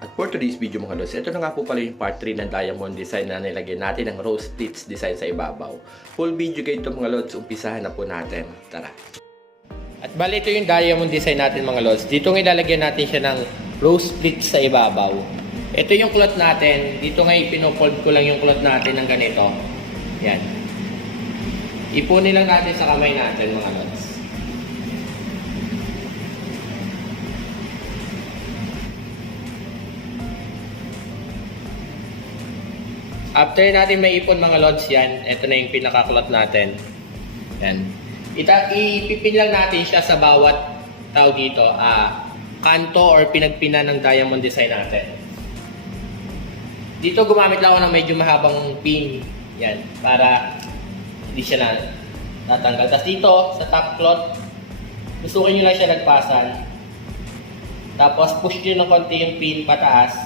At for today's video mga lods, ito na nga po pala yung part 3 ng diamond design na nilagay natin ng rose pleats design sa ibabaw. Full video kayo ito mga lods, umpisahan na po natin. Tara! At bali ito yung diamond design natin mga lods. Dito nga ilalagyan natin siya ng rose pleats sa ibabaw. Ito yung cloth natin. Dito nga ipinofold ko lang yung cloth natin ng ganito. Yan. Ipunin lang natin sa kamay natin mga lods. After natin maipon mga lods yan, ito na yung pinaka-cloth natin. Yan. Ipipin lang natin siya sa bawat tao dito, kanto or pinagpina ng diamond design natin. Dito gumamit lang ako ng medyo mahabang pin. Yan, para hindi siya natanggal. Tapos dito, sa top cloth, gustukin nyo lang siya nagpasan. Tapos push nyo ng konti yung pin pataas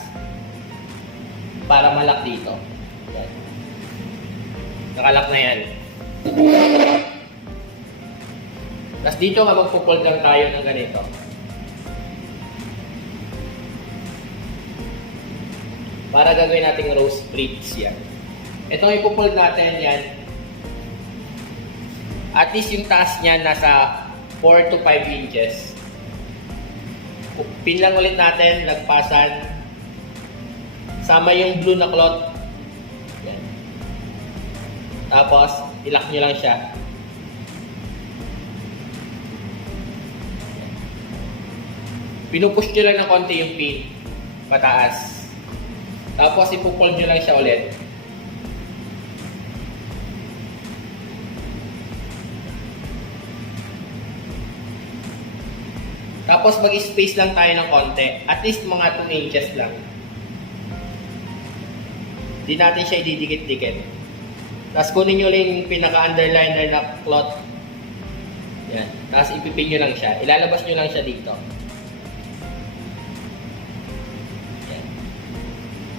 para malak dito. Yan. Nakalak na yan. Tapos dito nga magpupold lang tayo ng ganito. Para gagawin nating rose pleats yan. Itong ipupold natin yan. At least yung taas niya nasa 4 to 5 inches. Pin lang ulit natin, lagpasan. Sama yung blue na cloth. Yan. Tapos, ilak nyo lang siya. Pinupush nyo lang ng konti yung pin. Pataas. Tapos, ipupold nyo lang siya ulit. Tapos, mag-space lang tayo ng konti. At least mga 2 inches lang. Hindi natin siya ididikit-dikit. Tapos kunin nyo lang yung pinaka-underliner na cloth. Yan. Tapos ipipin nyo lang siya. Ilalabas nyo lang siya dito. Yan.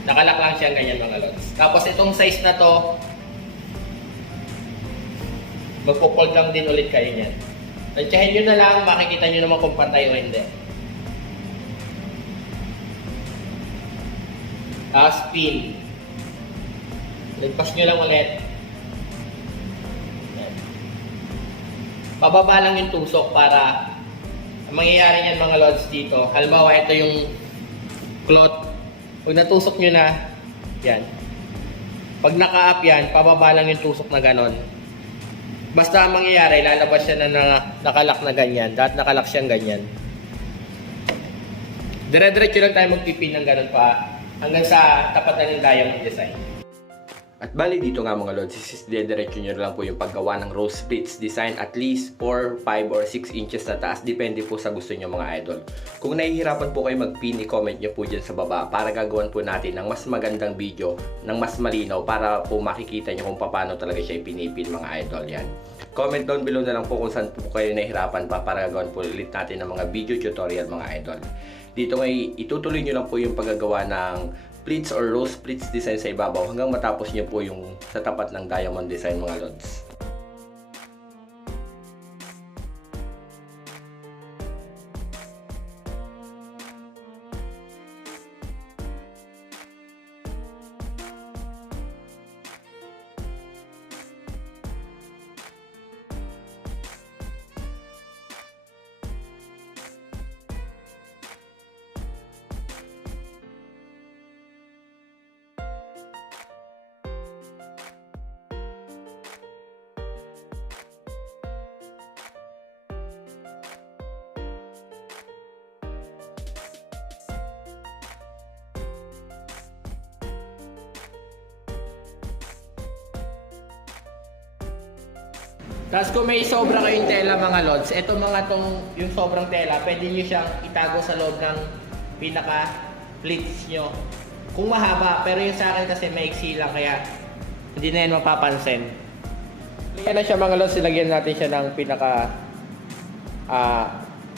Nakalak lang siya ganyan mga lods. Tapos itong size na to, magpo-fold lang din ulit kayo niyan. Tansyahin nyo na lang, makikita nyo naman kung pantay o hindi. Tapos pin. Lagpas nyo lang ulit. Yan. Pababa lang yung tusok para ang mangyayari niyan mga lods dito. Halimbawa ito yung cloth. Pag natusok nyo na, yan. Pag naka-up yan, pababa lang yung tusok na ganon. Basta ang mangyayari, lalabas siya na nakalak na ganyan. Dahil nakalak siyang ganyan. Dire-diretso lang tayo magpipin ng ganon pa hanggang sa tapat na ng diamond design. At bali dito nga mga lods, diretso nyo lang po yung paggawa ng rose pleats design at least 4, 5, or 6 inches na taas. Depende po sa gusto nyo mga idol. Kung nahihirapan po kayo mag-pin, i-comment nyo po dyan sa baba para gagawan po natin ng mas magandang video, ng mas malinaw para po makikita nyo kung paano talaga siya ipinipin mga idol yan. Comment down below na lang po kung saan po kayo nahihirapan pa para gawin po ulit natin ng mga video tutorial mga idol. Dito ngay itutuloy nyo lang po yung paggagawa ng pleats or rose pleats design sa ibabaw hanggang matapos nyo po yung sa tapat ng diamond design mga lods. Tapos kung may sobra kayong tela mga lods, eto mga yung sobrang tela, pwede nyo siyang itago sa loob ng pinaka pleats nyo. Kung mahaba, pero yung sa akin kasi maiksi lang, kaya hindi na yan mapapansin. Lagyan na siya mga lods, ilagyan natin siya ng pinaka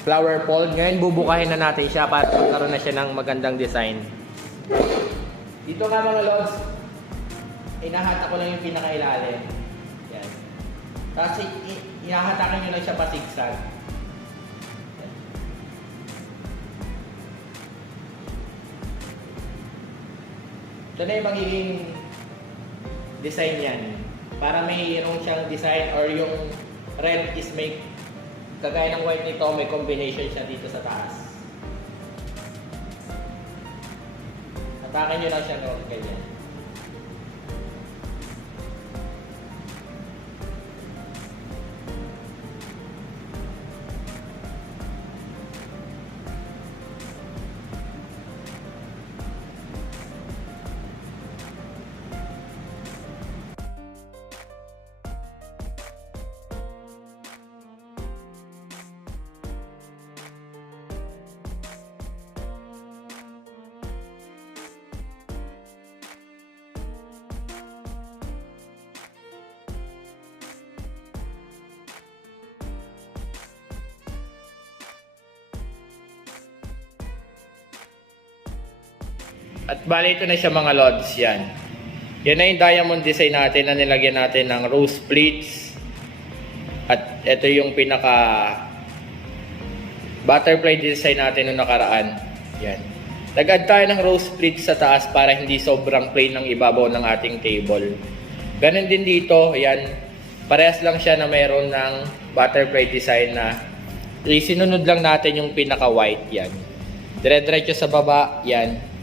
flower fold. Ngayon bubukahin na natin siya para magkaroon na siya ng magandang design. Dito nga mga lods, inahata ko lang yung pinakailalim. Yan. Tapos ihahatakan nyo lang siya pasigsag. Ito na yung magiging design yan. Para mayroon siyang design or yung red is may kagaya ng white nito, may combination siya dito sa taas. Atakin nyo lang siya noon, ganyan. At bali ito na siya mga lods, yan. Yan na yung diamond design natin na nilagyan natin ng rose pleats. At ito yung pinaka butterfly design natin nung nakaraan. Yan. Nag-add tayo ng rose pleats sa taas para hindi sobrang plain ng ibabaw ng ating table. Ganun din dito, yan. Parehas lang siya na mayroon ng butterfly design na isinunod lang natin yung pinaka white, yan. Dire-diretso sa baba, yan.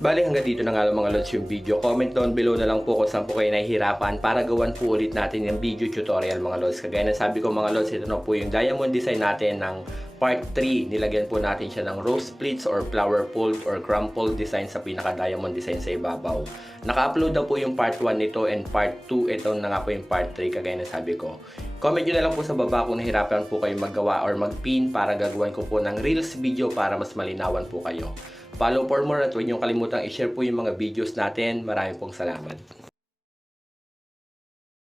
Bali hanggang dito na nga lang mga lods yung video. Comment down below na lang po kung saan po kayo nahihirapan para gawan po ulit natin yung video tutorial mga lods. Kagaya na sabi ko mga lods, ito na po yung diamond design natin ng part 3. Nilagyan po natin siya ng rose splits or flower fold or crumpled design sa pinaka diamond design sa ibabaw. Naka-upload na po yung part 1 nito and part 2. Ito na nga po yung part 3 kagaya na sabi ko. Comment nyo na lang po sa baba kung nahirapan po kayo maggawa or magpin para gagawin ko po ng reels video para mas malinawan po kayo. Follow for more at huwag niyong kalimutang i-share po yung mga videos natin. Maraming pong salamat.